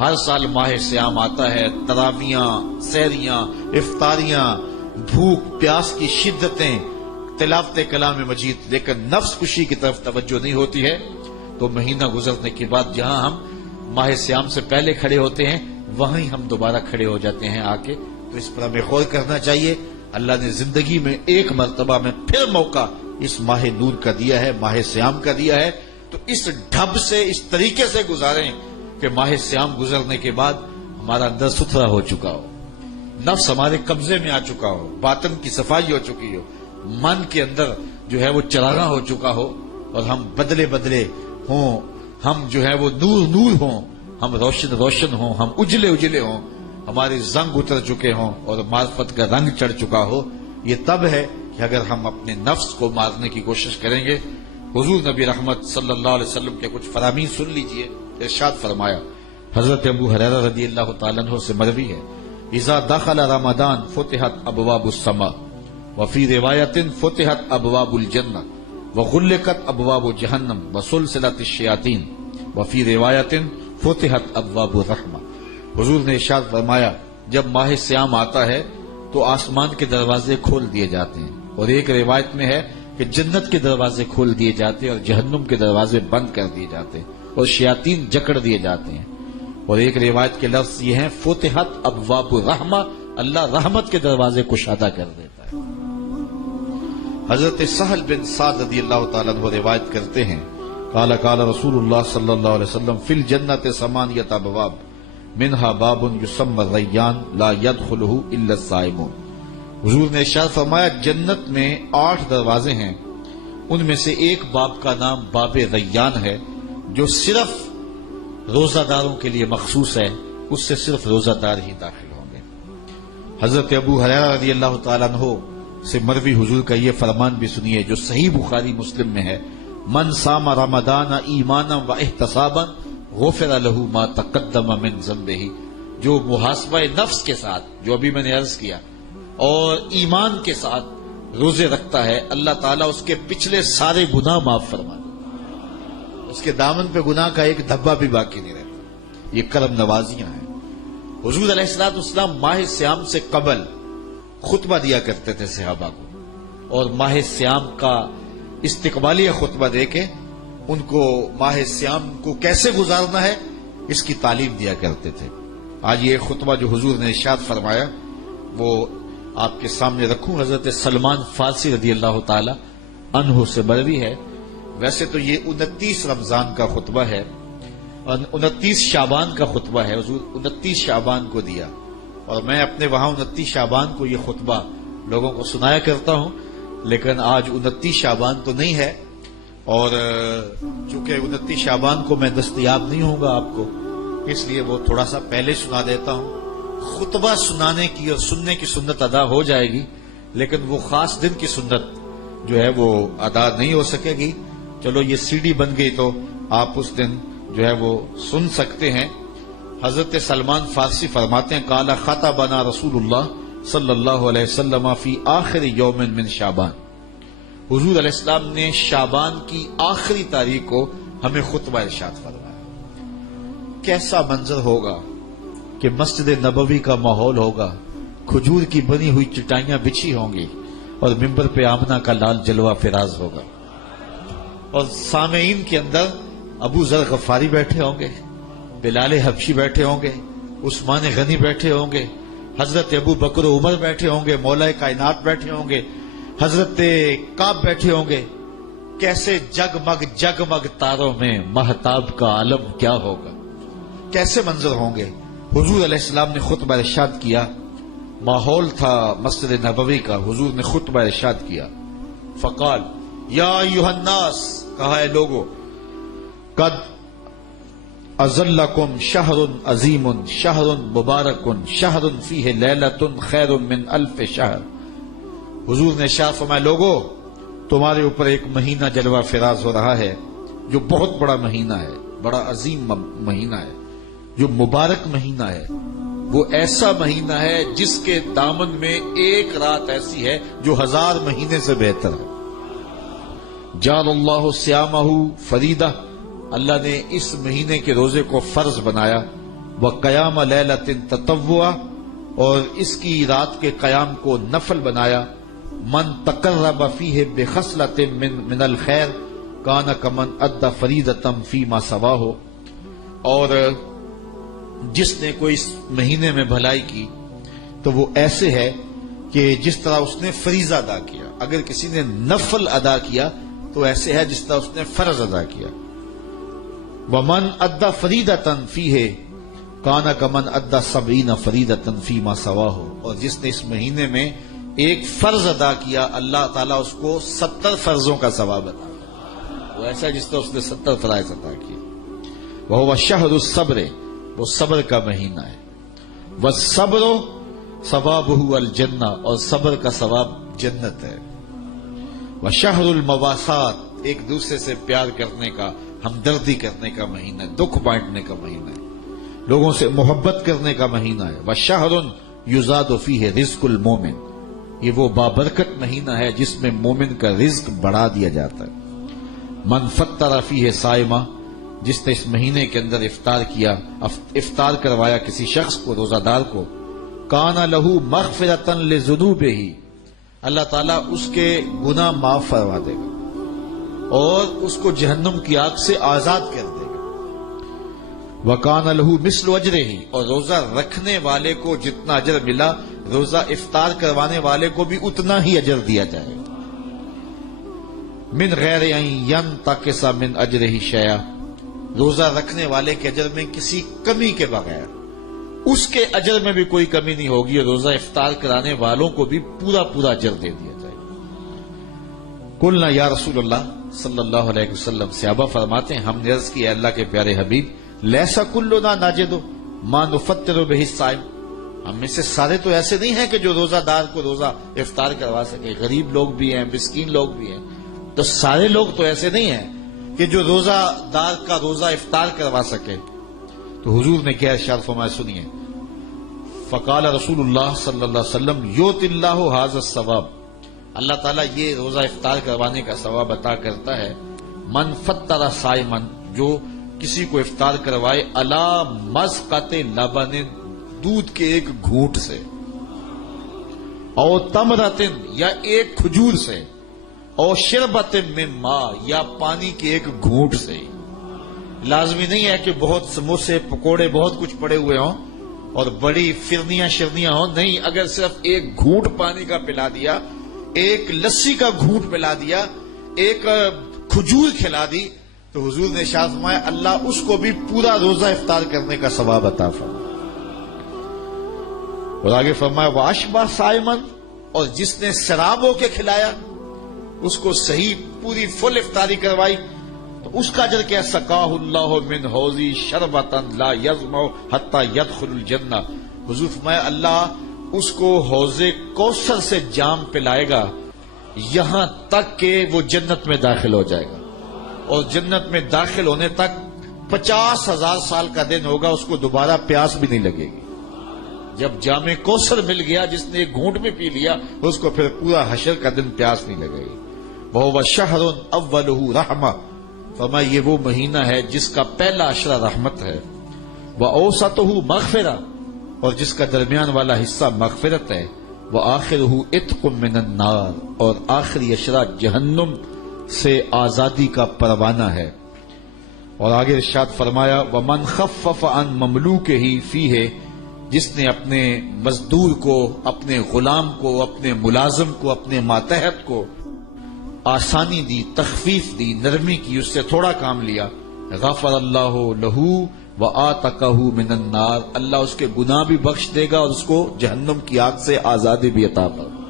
ہر سال ماہ سیام آتا ہے، تراویاں، سحریاں، افطاریاں، بھوک پیاس کی شدتیں، تلاوت کلام مجید، لیکن نفس کشی کی طرف توجہ نہیں ہوتی ہے. تو مہینہ گزرنے کے بعد جہاں ہم ماہ سیام سے پہلے کھڑے ہوتے ہیں وہیں ہم دوبارہ کھڑے ہو جاتے ہیں آ کے. تو اس پر ہمیں غور کرنا چاہیے. اللہ نے زندگی میں ایک مرتبہ میں پھر موقع اس ماہ نور کا دیا ہے، ماہ سیام کا دیا ہے. تو اس ڈھب سے، اس طریقے سے گزاریں کہ ماہ سیام گزرنے کے بعد ہمارا اندر ستھرا ہو چکا ہو، نفس ہمارے قبضے میں آ چکا ہو، باطن کی صفائی ہو چکی ہو، من کے اندر جو ہے وہ چراغاں ہو چکا ہو، اور ہم بدلے بدلے ہوں، ہم جو ہے وہ نور نور ہوں، ہم روشن روشن ہوں، ہم اجلے اجلے ہوں، ہمارے زنگ اتر چکے ہوں اور معرفت کا رنگ چڑھ چکا ہو. یہ تب ہے کہ اگر ہم اپنے نفس کو مارنے کی کوشش کریں گے. حضور نبی رحمت صلی اللہ علیہ وسلم کے کچھ فرامین سن لیجئے. ارشاد فرمایا، حضرت ابو ہریرہ رضی اللہ تعالیٰ عنہ سے مروی ہے، اذا دخل رمضان فتحت ابواب السماء وفی روایت فتحت ابواب الجنہ وغلقت ابواب جہنم وسلسلت الشیاطین وفی روایت فتحت ابواب الرحمہ. حضور نے ارشاد فرمایا، جب ماہ سیام آتا ہے تو آسمان کے دروازے کھول دیے جاتے ہیں، اور ایک روایت میں ہے کہ جنت کے دروازے کھول دیے جاتے ہیں اور جہنم کے دروازے بند کر دیے جاتے ہیں اور شیاطین جکڑ دیے جاتے ہیں. اور ایک روایت کے لفظ یہ ہیں، فتحت ابواب الرحمہ، اللہ رحمت کے دروازے کشادہ کر دیتا ہے. حضرت سہل بن سعد رضی اللہ تعالیٰ عنہ روایت کرتے ہیں، قال قال رسول اللہ صلی اللہ علیہ وسلم فی الجنت ثمانیۃ ابواب منہا باب یسمى الریان لا يدخلہ الا الصائمون. حضور نے ارشاد فرمایا، جنت میں 8 دروازے ہیں، ان میں سے ایک باب کا نام باب ریان ہے، جو صرف روزہ داروں کے لیے مخصوص ہے، اس سے صرف روزہ دار ہی داخل ہوں گے. حضرت ابو ہریرہ رضی اللہ تعالیٰ عنہ سے مروی حضور کا یہ فرمان بھی سنیے جو صحیح بخاری مسلم میں ہے، من صام رمضان ایمانا و احتسابا غفر له ما تقدم من ذنبہ. جو محاسبہ نفس کے ساتھ، جو ابھی میں نے عرض کیا، اور ایمان کے ساتھ روزے رکھتا ہے، اللہ تعالیٰ اس کے پچھلے سارے گناہ معاف فرما دے، اس کے دامن پہ گناہ کا ایک دھبا بھی باقی نہیں رہتا. یہ کرم نوازیاں ہیں. حضور علیہ السلام ماہ سیام سے قبل خطبہ دیا کرتے تھے صحابہ کو، اور ماہ سیام کا استقبالیہ خطبہ دے کے ان کو ماہ سیام کو کیسے گزارنا ہے اس کی تعلیم دیا کرتے تھے. آج یہ خطبہ جو حضور نے ارشاد فرمایا وہ آپ کے سامنے رکھوں. حضرت سلمان فارسی رضی اللہ تعالی عنہ سے مروی ہے. ویسے تو یہ 29 رمضان کا خطبہ ہے، 29 شعبان کا خطبہ ہے. حضور 29 شعبان کو دیا، اور میں اپنے وہاں 29 شعبان کو یہ خطبہ لوگوں کو سنایا کرتا ہوں، لیکن آج 29 شعبان تو نہیں ہے، اور چونکہ 29 شعبان کو میں دستیاب نہیں ہوں گا آپ کو، اس لیے وہ تھوڑا سا پہلے سنا دیتا ہوں. خطبہ سنانے کی اور سننے کی سنت ادا ہو جائے گی، لیکن وہ خاص دن کی سنت جو ہے وہ ادا نہیں ہو سکے گی. چلو یہ سی ڈی بن گئی تو آپ اس دن جو ہے وہ سن سکتے ہیں. حضرت سلمان فارسی فرماتے ہیں، قال خطبنا رسول اللہ صلی اللہ علیہ وسلم فی آخر یوم من شعبان. حضور علیہ السلام نے شعبان کی آخری تاریخ کو ہمیں خطبہ ارشاد فرمایا. کیسا منظر ہوگا کہ مسجد نبوی کا ماحول ہوگا، کھجور کی بنی ہوئی چٹائیاں بچھی ہوں گی، اور ممبر پہ آمنہ کا لال جلوہ فراز ہوگا، اور سامعین کے اندر ابو ذر غفاری بیٹھے ہوں گے، بلال حبشی بیٹھے ہوں گے، عثمان غنی بیٹھے ہوں گے، حضرت ابو بکر و عمر بیٹھے ہوں گے، مولا کائنات بیٹھے ہوں گے، حضرت کعب بیٹھے ہوں گے. کیسے جگمگ جگمگ تاروں میں مہتاب کا عالم کیا ہوگا، کیسے منظر ہوں گے. حضور علیہ السلام نے خطبہ ارشاد کیا. ماحول تھا مسجد نبوی کا. حضور نے خطبہ ارشاد کیا، فقال یا ایھا الناس، کہا ہے لوگو، قد اظلکم شہر عظیم شہر مبارک شہر فیہ لیلۃ خیر من الف شہر. حضور نے ارشاد فرمایا، لوگو تمہارے اوپر ایک مہینہ جلوہ فراز ہو رہا ہے جو بہت بڑا مہینہ ہے، بڑا عظیم مہینہ ہے، جو مبارک مہینہ ہے. وہ ایسا مہینہ ہے جس کے دامن میں ایک رات ایسی ہے جو 1000 مہینے سے بہتر ہے. جعل اللہ صیامہ فریدہ، اللہ نے اس مہینے کے روزے کو فرض بنایا. وقیام لیلۃ تطوعا، اور اس کی رات کے قیام کو نفل بنایا، من تقرب فیہ بخصلۃ من الخیر کان کمن ادى فریضۃ فیما سواہ، اور جس نے کوئی اس مہینے میں بھلائی کی تو وہ ایسے ہے کہ جس طرح اس نے فریضہ ادا کیا. اگر کسی نے نفل ادا کیا تو ایسے ہے جس طرح اس نے فرض ادا کیا. ومن ادى فریضۃ فیہ کان کمن ادى 70 فریضۃ فیما سواہ، اور جس نے اس مہینے میں ایک فرض ادا کیا اللہ تعالیٰ اس کو 70 فرضوں کا ثواب عطا کرے. وہ ایسا جس طرح اس نے 70 فرائض ادا کیے. وہو شہر الصبر، وہ صبر کا مہینہ ہے. والصبر ثوابہ الجنہ، اور صبر کا ثواب جنت ہے. وشہر المواسات، ایک دوسرے سے پیار کرنے کا، ہمدردی کرنے کا مہینہ ہے، دکھ بانٹنے کا مہینہ ہے، لوگوں سے محبت کرنے کا مہینہ ہے. وشہر یزاد فیہ رزق المومن، یہ وہ بابرکت مہینہ ہے جس میں مومن کا رزق بڑھا دیا جاتا ہے. من فطر فیہ صائمہ، جس نے اس مہینے کے اندر افطار کیا، افطار کروایا کسی شخص کو، روزہ دار کو، کان لہ مغفرۃ لذنوبہ، اللہ تعالیٰ اس کے گناہ معاف فرما دے گا اور اس کو جہنم کی آگ سے آزاد کر دے گا. وکان لہ مثل اجرہ، اور روزہ رکھنے والے کو جتنا اجر ملا روزہ افطار کروانے والے کو بھی اتنا ہی اجر دیا جائے گا. من غیر ان ینتقص من اجرہ شیئا، روزہ رکھنے والے کے اجر میں کسی کمی کے بغیر اس کے اجر میں بھی کوئی کمی نہیں ہوگی، اور روزہ افطار کرانے والوں کو بھی پورا پورا اجر دے دیا جائے گا. قلنا یا رسول اللہ صلی اللہ علیہ وسلم، صحابہ فرماتے ہیں ہم نے عرض کی اے اللہ کے پیارے حبیب، لیسا کلنا ناجد ما نفطر بہ الصائم، ہم میں سے سارے تو ایسے نہیں ہیں کہ جو روزہ دار کو روزہ افطار کروا سکے. غریب لوگ بھی ہیں، مسکین لوگ بھی ہیں، تو سارے لوگ تو ایسے نہیں ہیں کہ جو روزہ دار کا روزہ افطار کروا سکے. تو حضور نے کیا ارشاد فرمایا، سنیے. فقال رسول اللہ صلی اللہ علیہ وسلم یؤتی اللہ ھذا الثواب، اللہ تعالیٰ یہ روزہ افطار کروانے کا ثواب عطا کرتا ہے. من فطر صائما، جو کسی کو افطار کروائے، علی مذقۃ لبن، دودھ کے ایک گھونٹ سے، او تمرۃ، یا ایک کھجور سے، او شربۃ من ماء، یا پانی کے ایک گھونٹ سے. لازمی نہیں ہے کہ بہت سموسے پکوڑے بہت کچھ پڑے ہوئے ہوں اور بڑی فرنیاں شرنیاں ہوں، نہیں، اگر صرف ایک گھونٹ پانی کا پلا دیا، ایک لسی کا گھونٹ پلا دیا، ایک کھجور کھلا دی، تو حضور نے ارشاد فرمایا اللہ اس کو بھی پورا روزہ افطار کرنے کا ثواب عطا فرمائے. اور آگے فرمایا واشبع صائما، اور جس نے شراب ہو کے کھلایا، اس کو صحیح پوری فل افطاری کروائی، تو اس کا اجر کیا، سقاہ اللہ من حوضی شربۃ لا یظمأ حتی یدخل الجنہ. حضور فرمایا اللہ اس کو حوض کوثر سے جام پلائے گا یہاں تک کہ وہ جنت میں داخل ہو جائے گا، اور جنت میں داخل ہونے تک 50,000 سال کا دن ہوگا، اس کو دوبارہ پیاس بھی نہیں لگے گی. جب جام کوثر مل گیا، جس نے ایک گھونٹ میں پی لیا، اس کو پھر پورا حشر کا دن پیاس نہیں لگے گی. وَهُوَ شَهْرٌ أَوَّلُهُ رَحْمَةٌ، فرمایا یہ وہ مہینہ ہے جس کا پہلا عشرہ رحمت ہے. وَأَوْسَطُهُ مَغْفِرَةٌ، اور جس کا درمیان والا حصہ مغفرت ہے. وَآخِرُهُ عِتْقٌ مِّنَ النَّارِ، اور آخری عشرہ جہنم سے آزادی کا پروانہ ہے. اور آگے ارشاد فرمایا وَمَنْ خَفَّفَ عَنْ مَمْلُوكِهِ فِيهِ، جس نے اپنے مزدور کو، اپنے غلام کو، اپنے ملازم کو، اپنے ماتحت کو آسانی دی، تخفیف دی، نرمی کی، اس سے تھوڑا کام لیا، غفر اللہ لہ وآتقہ من النار، اللہ اس کے گناہ بھی بخش دے گا اور اس کو جہنم کی آگ سے آزادی بھی عطا فرمائے.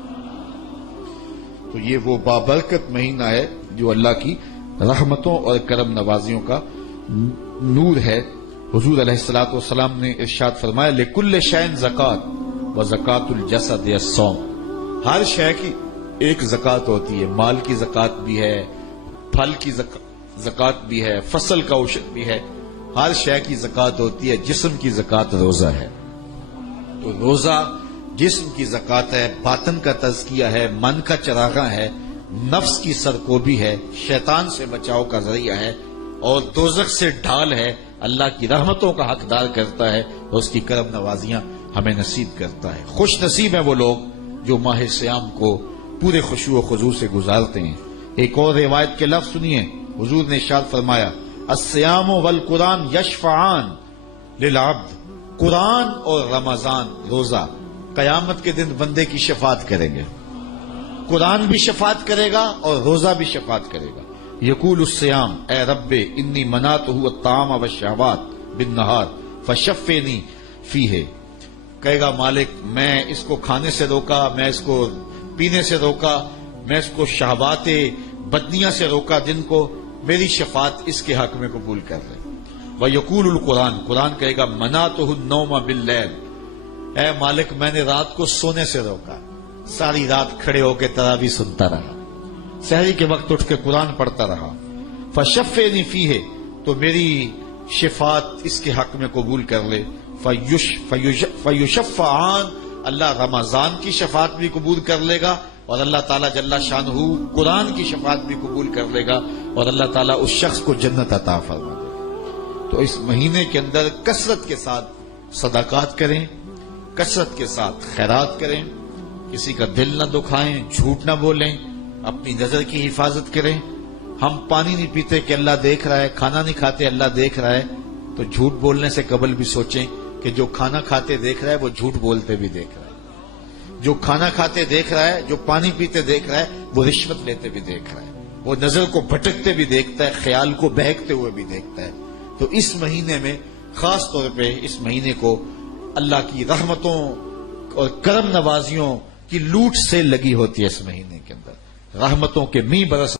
تو یہ وہ بابرکت مہینہ ہے جو اللہ کی رحمتوں اور کرم نوازیوں کا نور ہے. حضور علیہ الصلوۃ والسلام نے ارشاد فرمایا لکل شیء زکات وزکات الجسد الصوم، ہر شے کی ایک زکات ہوتی ہے، مال کی زکات بھی ہے، پھل کی زکات بھی ہے، فصل کا عشر بھی ہے، ہر شے کی زکات ہوتی ہے. جسم کی زکات روزہ ہے، تو روزہ جسم کی زکات ہے، باطن کا تزکیہ ہے، من کا چراغاں ہے، نفس کی سرکوبی ہے، شیطان سے بچاؤ کا ذریعہ ہے، اور دوزخ سے ڈھال ہے، اللہ کی رحمتوں کا حقدار کرتا ہے. اور اس کی کرم نوازیاں ہمیں نصیب کرتا ہے۔ خوش نصیب ہیں وہ لوگ جو ماہ سیام کو پورے خشوع و خضوع سے گزارتے ہیں۔ ایک اور روایت کے لفظ سنیے، حضور نے ارشاد فرمایا الصیام والقرآن یشفعان للعبد، قرآن اور رمضان روزہ قیامت کے دن بندے کی شفاعت کریں گے۔ قرآن بھی شفاعت کرے گا اور روزہ بھی شفاعت کرے گا۔ یقول الصیام اے رب انی منعتہ الطعام والشہوات بالنہار فشفنی فیہ، کہے گا مالک میں اس کو کھانے سے روکا، میں اس کو پینے سے روکا، میں اس کو شہوات بدنیاں سے روکا دن کو، میری شفاعت اس کے حق میں قبول کر لے۔ وَيَقُولُ القرآن، قرآن کہے گا مَنَعْتُهُ النَّوْمَ بِاللَّيْلِ، اے مالک میں نے رات کو سونے سے روکا، ساری رات کھڑے ہو کے تراویح سنتا رہا، سحری کے وقت اٹھ کے قرآن پڑھتا رہا، فَشَفِّنِي فِيهِ، تو میری شفاعت اس کے حق میں قبول کر لے۔ فَيُشَفَّعَانِ، اللہ رمضان کی شفاعت بھی قبول کر لے گا، اور اللہ تعالیٰ جل شانہ قرآن کی شفاعت بھی قبول کر لے گا، اور اللہ تعالیٰ اس شخص کو جنت عطا فرما دے گا۔ تو اس مہینے کے اندر کثرت کے ساتھ صدقات کریں، کثرت کے ساتھ خیرات کریں، کسی کا دل نہ دکھائیں، جھوٹ نہ بولیں، اپنی نظر کی حفاظت کریں۔ ہم پانی نہیں پیتے کہ اللہ دیکھ رہا ہے، کھانا نہیں کھاتے اللہ دیکھ رہا ہے، تو جھوٹ بولنے سے قبل بھی سوچیں کہ جو کھانا کھاتے دیکھ رہا ہے وہ جھوٹ بولتے بھی دیکھ رہا ہے، جو کھانا کھاتے دیکھ رہا ہے، جو پانی پیتے دیکھ رہا ہے، وہ رشوت لیتے بھی دیکھ رہا ہے، وہ نظر کو بھٹکتے بھی دیکھتا ہے، خیال کو بہکتے ہوئے بھی دیکھتا ہے۔ تو اس مہینے میں خاص طور پہ اس مہینے کو اللہ کی رحمتوں اور کرم نوازیوں کی لوٹ سے لگی ہوتی ہے۔ اس مہینے کے اندر رحمتوں کے می برس